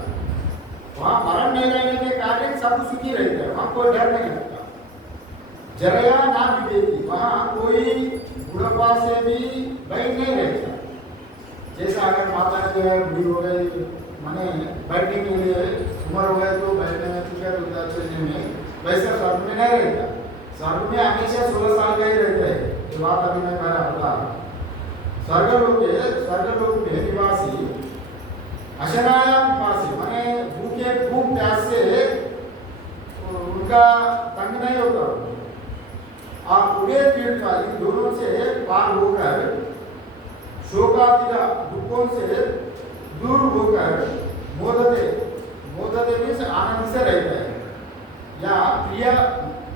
वहाँ मरण नहीं रहने के कारण सब सुखी रहते हैं, वहाँ कोई डर नहीं लगता। जरया ना विवेकी, वहाँ कोई बुढ़ापा से भी भय नहीं रहता। जैसा अगर माता जो है बूढ़ी हो गई, माने बैठने के लिए उम्र हो गए तो बैठने में दिक्कत होता है, चलने में, वैसा स्वर्ग में नहीं रहता। स्वर्ग में हमेशा 16 साल का ही रहता है। ये बात अभी मैं पहले बता रहा हूँ। स्वर्गलोक में निवासी अशनाया पिपासी, माने भूखे भूख प्यास से उनका तंग नहीं होता। आप उबे तीर्थ का इन दोनों से पार होकर शोकादि दुखों से दूर होकर मोदते, मोदते मीन्स आनंद से रहता है या प्रिय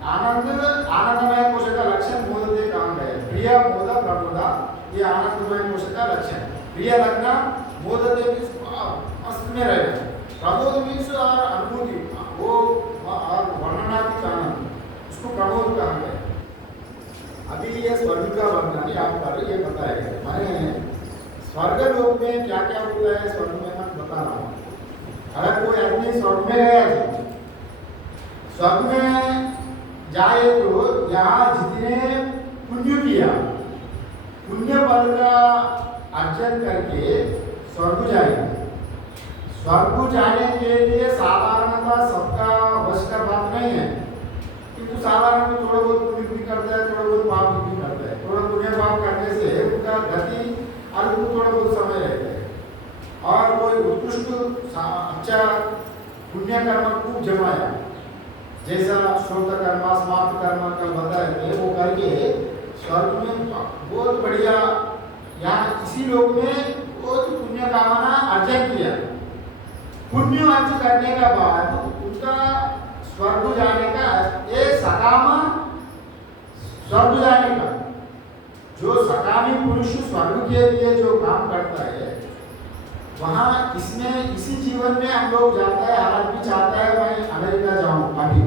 आनंद, आनंदमय कोश का लक्षण मोदते काम है। प्रिय मोद प्रमोदा, ये आनंदमय कोश का लक्षण। प्रिय लगना, मोदते मीन्स मस्त में रहना, प्रमोद मीन्स और अनुभूति, वो वर्णनात्मक आनंद, उसको प्रमोद कहा है। अभी ये स्वर्ग का वर्णन यहाँ पर ये बताया गया। माने स्वर्ग लोक में क्या क्या होता है स्वर्ग में मैं बता रहा हूँ। अगर कोई आदमी स्वर्ग में गया, स्वर्ग में जाए तो यहाँ जितने पुण्य किया, पुण्य बल का अर्जन करके स्वर्ग जाएंगे। स्वर्ग जाने के लिए साधारणतः सबका वश का बात नहीं है, क्योंकि साधारण में थोड़ा बहुत पुण्य भी करता है, थोड़ा बहुत पाप भी करता है। थोड़ा पुण्य पाप करने से उनका गति और थोड़ा बहुत समय रहता है। और कोई उत्कृष्ट अच्छा पुण्य कर्म खूब जमाया, जैसा श्रोत कर्म, स्मार्त कर्म कल बताए थे, वो करके स्वर्ग में बहुत बढ़िया, यहाँ इसी लोक में बहुत पुण्य कामना अर्जन किया। पुण्य अर्जन करने का बाद उनका स्वर्ग जाने का ये सकाम, स्वर्ग जाने का जो सकामी पुरुष स्वर्ग के लिए जो काम करता है, वहाँ इसमें इसी जीवन में हम लोग जाता है। हर आदमी चाहता है मैं अमेरिका जाऊँ। अभी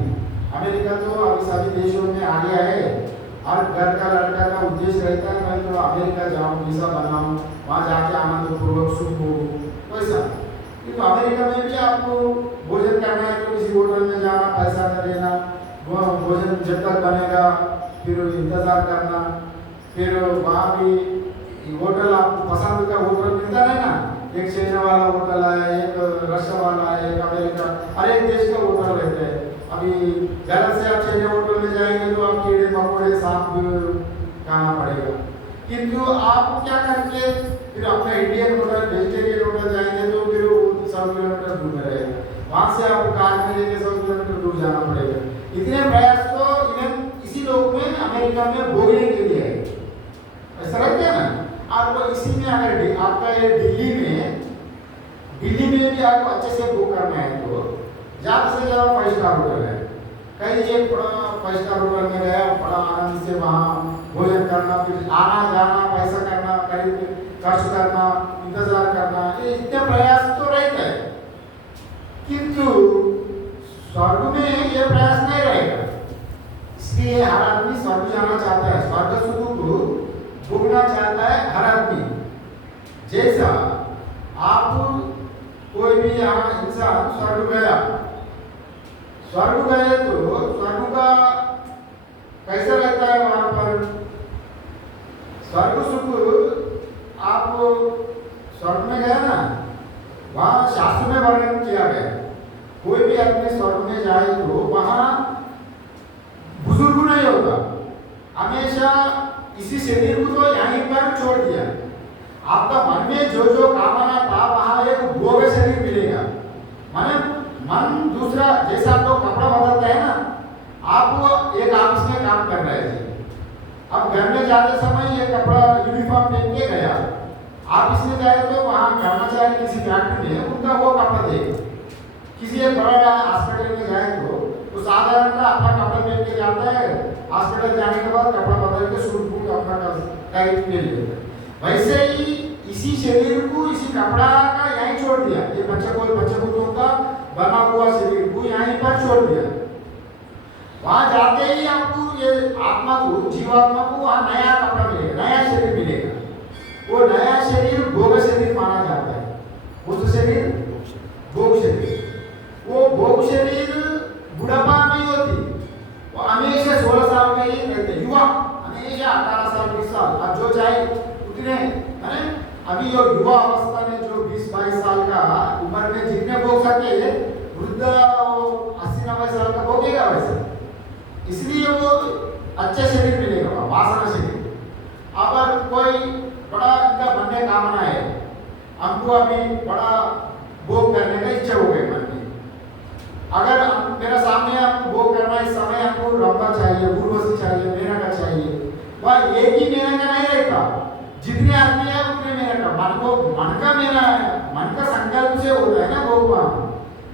अमेरिका तो अभी सभी देशों में आ गया है। हर घर का लड़का का उद्देश्य रहता है मैं तो अमेरिका जाऊँ, वीज़ा बनाऊँ, वहाँ जाके आनंदपूर्वक सुख हो, वैसा। क्योंकि अमेरिका में भी आपको भोजन करना है तो किसी होटल में जाना, पैसा न देना, वो भोजन जब तक बनेगा फिर इंतज़ार करना, फिर वहाँ भी होटल आपको पसंद का होटल मिलता नहीं ना। एक चाइना वाला होटल है, एक रशिया वाला है, एक अमेरिका, हर एक देश का होटल रहते हैं। अभी घर से आप चाइना होटल में जाएंगे तो आप कीड़े मकोड़े सांप खाना पड़ेगा। किंतु आप क्या करके फिर अपना इंडियन होटल, वेजिटेरियन होटल जाएंगे तो फिर 100 किलोमीटर दूर में रहेगा। वहाँ से आपको कार में लेके 100 किलोमीटर दूर जाना पड़ेगा। इतने प्रयास तो इवन इसी लोग में अमेरिका में भोगने के लिए है। ऐसा लगता है ना। आपको इसी में अगर आपका ये दिल्ली में भी आपको अच्छे से बुक करना है तो ज़्यादा से ज़्यादा 5 स्टार होटल है। कहीं एक बड़ा 5 स्टार होटल में गया, बड़ा आनंद से वहाँ भोजन करना, फिर आना जाना पैसा करना, करीब कष्ट करना, इंतजार करना, ये इतने प्रयास तो रहते हैं, किंतु स्वर्ग में ये प्रयास नहीं रहेगा। इसलिए हर आदमी स्वर्ग जाना चाहता है, स्वर्ग सुख को भोगना चाहता है हर आदमी। जैसा आप कोई भी यहाँ इंसान स्वर्ग गए तो स्वर्ग का कैसा रहता है वहां पर? स्वर्ग सुख आप स्वर्ग में गए ना, वहां शास्त्र में वर्णन किया गया, कोई भी आदमी स्वर्ग में जाए तो वहां बुजुर्ग नहीं होगा, हमेशा इसी शरीर को तो यहीं पर छोड़ दिया। आपका मन में जो जो कामना था वहां एक भोग शरीर मिलेगा। माने मन दूसरा, जैसा आप लोग कपड़ा बदलते हैं ना, आप एक ऑफिस में काम कर रहे थे, अब घर में जाते समय ये कपड़ा यूनिफॉर्म पहन के गया, ऑफिस में जाए तो वहाँ कर्मचारी किसी फैक्ट्री में उनका वो कपड़ा दे, किसी एक बड़ा हॉस्पिटल में जाए तो साधारणतः अपना कपड़ा पहन के जाता है, हॉस्पिटल जाने के बाद कपड़ा बदल के सूट बूट अपना टाइट पहन लेता है। वैसे ही इसी शरीर को, इसी कपड़ा का यहीं छोड़ दिया, ये बच्चे का बना हुआ शरीर को यहीं पर छोड़ दिया। वहां जाते ही आपको ये आत्मा को, जीवात्मा को वहां नया कपड़ा मिलेगा, नया शरीर मिलेगा। वो नया शरीर भोग शरीर माना जाता है। वो शरीर भोग शरीर, वो भोग शरीर बुढ़ापा नहीं होती, वो हमेशा 16 साल के ही रहते, युवा हमेशा 18 साल 20 साल, अब जो चाहे उतने, है अभी जो युवा अवस्था में जो 20-22 साल का उम्र में जितने भोग सके, वृद्ध 80-90 साल का भोगेगा वैसे। इसलिए वो अच्छे शरीर मिलेगा, वासना शरीर। अगर कोई बड़ा इनका बनने कामना है, हमको अभी बड़ा भोग करने का इच्छा हो गई मन में, अगर मेरा सामने आपको भोग करना है, इस समय आपको रंगा चाहिए, उर्वशी चाहिए, मेरा का चाहिए, वह एक ही मेरा का नहीं रहता, जितने आदमी है उतने मेरा का, मन का मेरा है, मन का संकल्प से होता है ना भोग।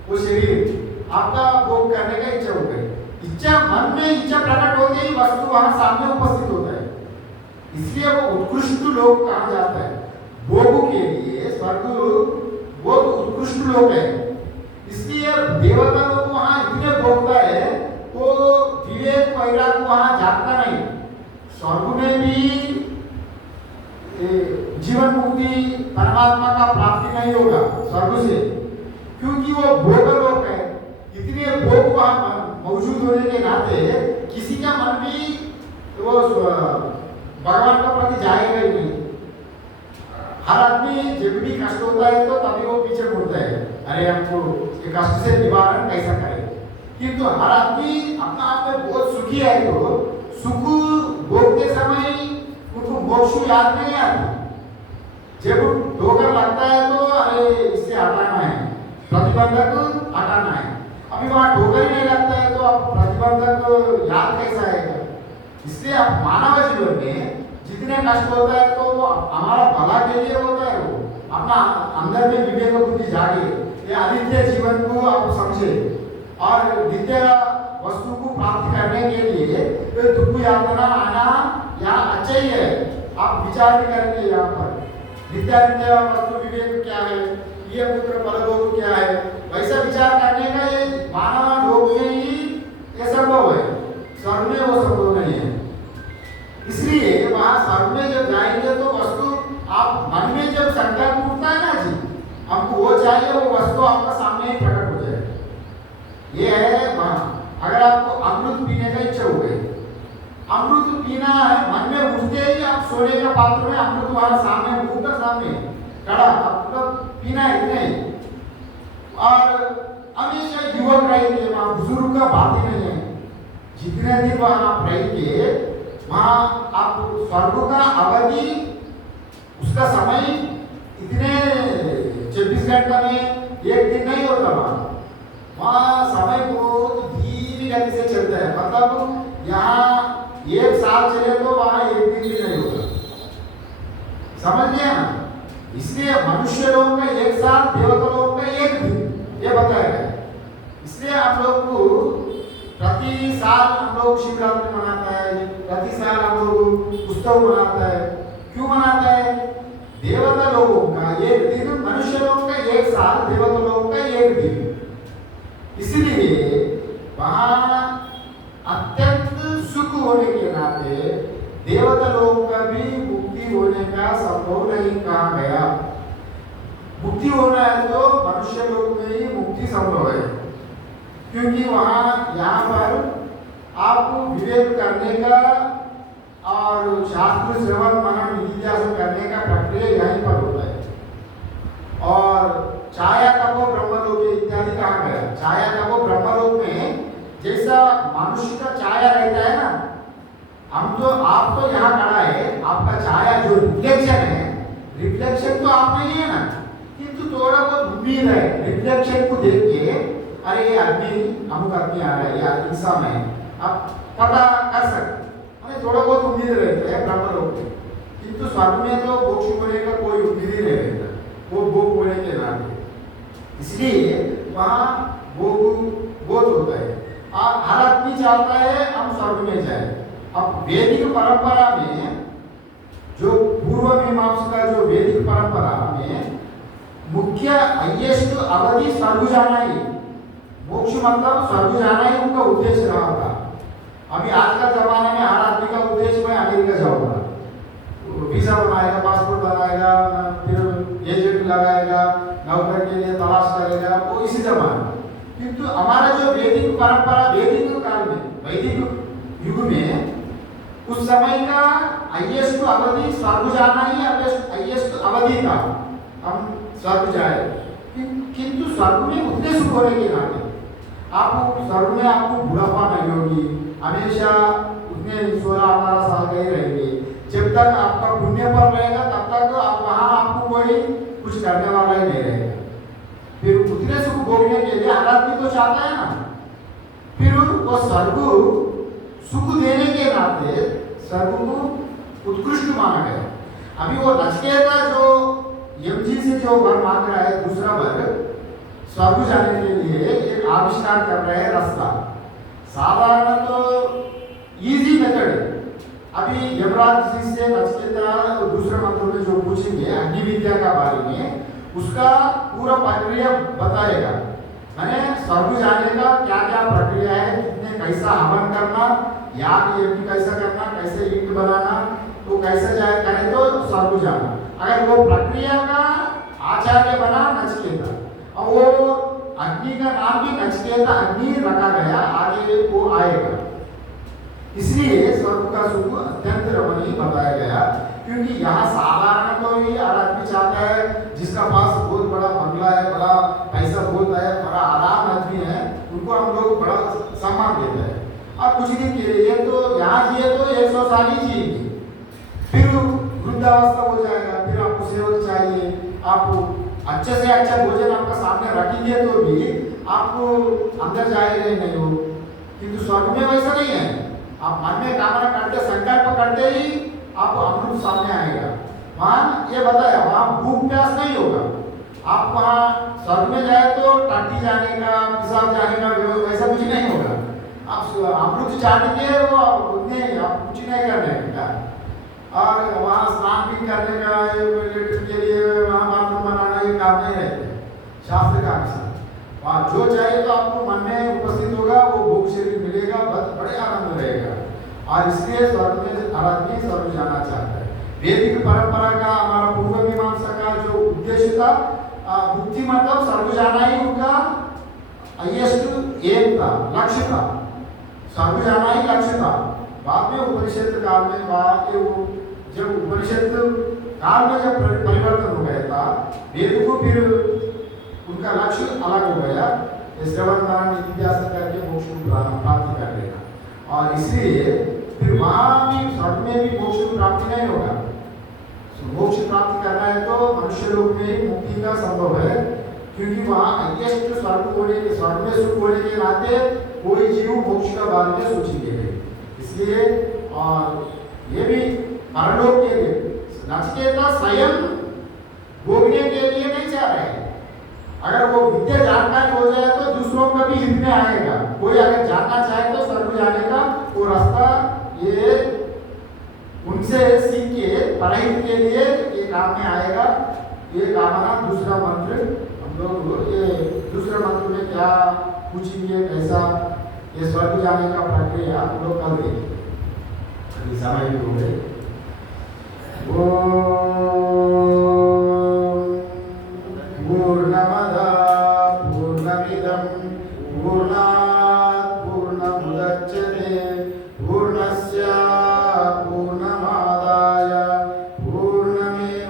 वो शरीर आपका भोग करने का इच्छा हो गई, इच्छा मन में इच्छा प्रकट होते ही वस्तु वहां सामने उपस्थित होता है। इसलिए वो उत्कृष्ट लोक कहा जाता है। भोग के लिए स्वर्ग वो उत्कृष्ट लोक है। इसलिए देवता लोग वहां इतने भोगता है, वो विवेक वैराग वहां जागता नहीं। स्वर्ग में भी जीवन मुक्ति परमात्मा का प्राप्ति नहीं होगा स्वर्ग से, क्योंकि वो भोग लोक है। इतने भोग वहां मौजूद होने के नाते किसी का मन भी वो भगवान का प्रति जाएगा ही नहीं। हर आदमी जब भी कष्ट होता है तो तभी वो पीछे मुड़ता है, अरे हमको ये कष्ट से निवारण कैसा करें। किंतु हर आदमी अपना आप में बहुत सुखी है, तो सुख भोगते समय उनको मोक्ष याद नहीं आती। जब ठोकर लगता है तो अरे इससे हटाना है, प्रतिबंधक हटाना है। अभी वहां ठोकर ही नहीं लगता है तो अब प्रतिबंधक याद कैसा आएगा? इसलिए अब मानव जीवन में जितने कष्ट होता है तो हमारा भला के लिए होता है। वो अपना अंदर में विवेक बुद्धि जागे, ये अनित्य जीवन को आप समझे और नित्य वस्तु को प्राप्त करने के लिए तो दुख यातना आना यहाँ अच्छा ही है। आप विचार भी करेंगे यहाँ पर नित्य वस्तु विवेक क्या है, ये पुत्र फलभोग क्या है, वैसा विचार करने का ये मानव लोक में ही ये संभव है, स्वर्ग में वो संभव नहीं है। इसलिए वहां स्वर्ग में जब जाएंगे तो वस्तु आप मन में जब संकल्प उठता है ना जी, हमको वो चाहिए, वो वस्तु आपका सामने ही प्रकट हो जाए। ये है वहां। अगर आपको अमृत पीने का इच्छा हो गई, अमृत पीना है, मन में उठते ही आप सोने का पात्र में अमृत वहां सामने मुंह का सामने कड़ा आपको पीना है नहीं। और हमेशा युवक रहेंगे वहां, बुजुर्ग का बात ही नहीं है। जितने दिन वहां आप रहेंगे वहां आप स्वर्ग का अवधि, उसका समय इतने 24 घंटा में एक दिन नहीं होता। वहां समय बहुत धीमी गति से चलता है। मतलब यहाँ 1 साल चले तो वहां 1 दिन भी नहीं होता, समझ लिया ना? इसलिए मनुष्य लोगों का 1 साल, देवता लोगों का 1 दिन, ये बताया गया। इसलिए आप लोग को प्रति साल हम लोग शिवरात्रि मनाता है, प्रति साल हम लोग उत्सव मनाता है। क्यों मनाता है? देवता लोगों का एक दिन, मनुष्य लोगों का एक साल, देवता लोगों का एक दिन। इसलिए वहां अत्यंत सुख होने के नाते देवता लोगों का भी मुक्ति होने का संभव नहीं कहा गया। मुक्ति होना है तो मनुष्य लोग में ही मुक्ति संभव है, क्योंकि वहां यहाँ पर आपको विवेक करने का और शास्त्र श्रवण मनन निधिध्यासन करने का प्रक्रिया यहीं पर होता है। और छाया तपो ब्रह्मलोक इत्यादि कहा गया। छाया तपो ब्रह्मलोक में जैसा मनुष्य का छाया रहता है ना, हम तो आप तो यहाँ खड़ा है, आपका छाया जो रिफ्लेक्शन है, रिफ्लेक्शन तो आप नहीं है ना, किंतु थोड़ा बहुत उम्मीद है रिफ्लेक्शन को देख के, अरे ये आदमी अमुक आदमी आ रहा है या इंसान है, आप पता कर सकते, हमें थोड़ा बहुत उम्मीद रहता है ब्रह्मलोक में। किंतु स्वर्ग में तो मोक्ष होने का कोई उम्मीद ही नहीं रहता, वो भोग होने के नाते, इसलिए वहाँ भोग बहुत होता है। हर आदमी चाहता है हम स्वर्ग में जाए। अब वैदिक परंपरा में जो पूर्व मीमांसा का जो वैदिक परंपरा में मुख्य हाईएस्ट अवधि स्वर्ग जाना ही, मोक्ष मतलब स्वर्ग जाना ही उनका उद्देश्य रहा था। अभी आज का जमाने में हर आदमी का उद्देश्य मैं अमेरिका जाऊंगा, वीजा बनाएगा, पासपोर्ट बनाएगा, फिर एजेंट लगाएगा, नौकरी के लिए तलाश करेगा, वो इसी जमाने। किंतु हमारा जो वैदिक परंपरा, वैदिक काल में, वैदिक युग में उस समय का हाईएस्ट अवधि स्वर्ग जाना ही हाईएस्ट अवधि था, हम स्वर्ग जाए। किंतु स्वर्ग में उतने सुख होने के नाते आप स्वर्ग में आपको बुढ़ापा नहीं होगी, हमेशा उतने 16-18 साल के ही रहेंगे। जब तक आपका पुण्य पर रहेगा तब तक आप वहाँ आपको कोई कुछ करने वाला ही नहीं रहेगा। फिर उतने सुख भोगने के लिए हर आदमी तो चाहता है ना, फिर वो स्वर्ग सुख देने के नाते स्वर्ग को उत्कृष्ट माना गया। अभी वो नचिकेता जो यमजी से जो वर मांग रहा है, दूसरा वर स्वर्ग जाने के लिए एक आविष्कार कर रहे हैं रास्ता। साधारण तो इजी मेथड है। अभी यमराज जी से नचिकेता दूसरे मंत्र में जो पूछेंगे अग्नि विद्या का बारे में, उसका पूरा प्रक्रिया बताएगा। मैंने स्वर्ग जाने का क्या क्या प्रक्रिया है, कितने कैसा हवन करना, याग यज्ञ कैसा करना, कैसे ईंट बनाना, तो कैसे जाए करें तो स्वर्ग जाना। अगर वो प्रक्रिया का आचार्य बना नचिकेता, और वो अग्नि का नाम भी नचिकेता अग्नि रखा गया, आगे वो आएगा। इसलिए स्वर्ग का सुख अत्यंत रमणीय बताया गया, क्योंकि यहाँ साधारण तो ही हर आदमी चाहता है, जिसका पास बहुत बड़ा बंगला है, बड़ा पैसा बहुत है, बड़ा आराम आदमी है, उनको हम लोग बड़ा सम्मान देते हैं। अब कुछ दिन के लिए तो यहाँ जिए तो 100 साल ही जिएंगे, फिर वृद्धावस्था हो जाएगा, फिर आपको सेवक चाहिए, आप अच्छे से अच्छा भोजन आपका सामने रखेंगे तो भी आपको अंदर जाएगा नहीं हो। किंतु स्वर्ग में वैसा नहीं है, आप मन में कामना करते, संकल्प करते ही आपको अमृत सामने आएगा। वहाँ ये बताया, वहाँ भूख प्यास नहीं होगा। आप वहाँ स्वर्ग में जाए तो टाटी जाने का, पिसाब जाने का वैसा कुछ नहीं होगा। आप अमृत चाटेंगे वो उतने आप कुछ नहीं करने का, और वहाँ स्नान भी करने का के लिए वहाँ बाथरूम बनाना ये काम नहीं रहते शास्त्र का अनुसार। वहाँ जो चाहिए तो आपको मन में उपस्थित होगा, वो भोग शरीर मिलेगा, बड़े आनंद रहेगा। और इसलिए स्वर्ग में आदमी स्वर्ग जाना चाहता है। वैदिक परंपरा का हमारा पूर्व मीमांसा का जो उद्देश्य था, मुक्ति मतलब स्वर्ग जाना ही उनका हाईएस्ट एम था, लक्ष्य था, स्वर्ग जाना ही लक्ष्य था। बाद में उपनिषद काल में जब उपनिषद काल में जब परिवर्तन हो गया था, वेद को फिर उनका लक्ष्य अलग हो गया, श्रवण मनन निधिध्यासन करके मोक्ष को प्राप्ति कर लेना। और इसलिए फिर वहाँ भी स्वर्ग में भी मोक्ष की प्राप्ति नहीं होगा। मोक्ष प्राप्ति करना है तो मनुष्य लोक में मुक्ति का संभव है, क्योंकि वहाँ हाईएस्ट स्वर्ग होने के, स्वर्ग में सुख होने के नाते कोई जीव मोक्ष का बारे में सोचेंगे। इसलिए और ये भी परलोक के लिए नचिकेता स्वयं भोगने के लिए नहीं चाह रहे हैं। अगर वो विद्या जानकारी हो जाए तो दूसरों का भी हित में आएगा। कोई अगर जानना चाहे तो स्वर्ग जाने का वो रास्ता ये उनसे सीख के पढ़ाई के लिए काम में आएगा। ये काम आना दूसरा मंत्र हम लोग ये दूसरे मंत्र में क्या पूछेंगे, कैसा ये स्वर्ग जाने का प्रक्रिया हम लोग कर देंगे। अभी समय भी हो गए। पूर्णमदा पूर्णमिदं पूर्णात् पूर्णमुदच्यते पूर्णस्य पूर्णमादाय पूर्णमेवावशिष्यते।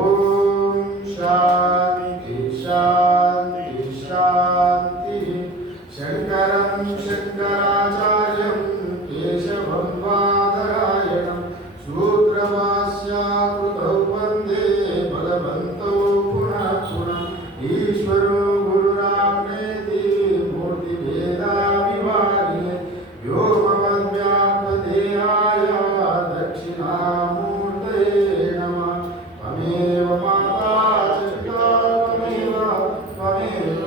ओम शांति शांति शांति। शंकरं शंकराचार्यं केशवं बादरायणं सूत्रभाष्याकृतौ वन्दे भगवन्तौ पुनः पुनः।